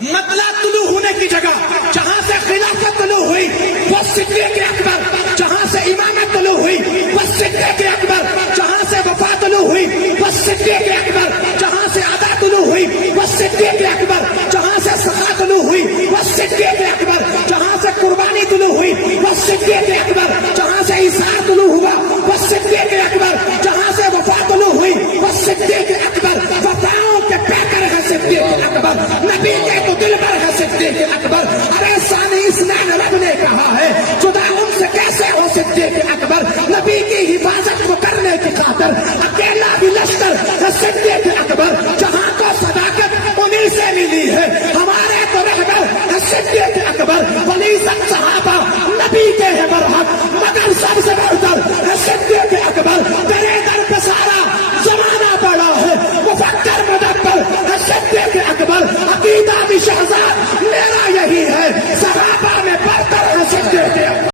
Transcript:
مطلع طلوع ہونے کی جگہ جہاں سے خلافت طلوع ہوئی وہ صدیق اکبر، جہاں سے امامت طلوع ہوئی وہ صدیق اکبر، جہاں سے وفا طلوع ہوئی وہ صدیق اکبر، جہاں سے ادا طلوع ہوئی وہ صدیق اکبر، جہاں سے سخا طلوع ہوئی وہ صدیق اکبر، جہاں سے قربانی طلوع ہوئی وہ صدیق اکبر، جہاں سے اظہار طلوع ہوا وہ صدیق اکبر، جہاں سے وفا طلوع ہوئی وہ صدیق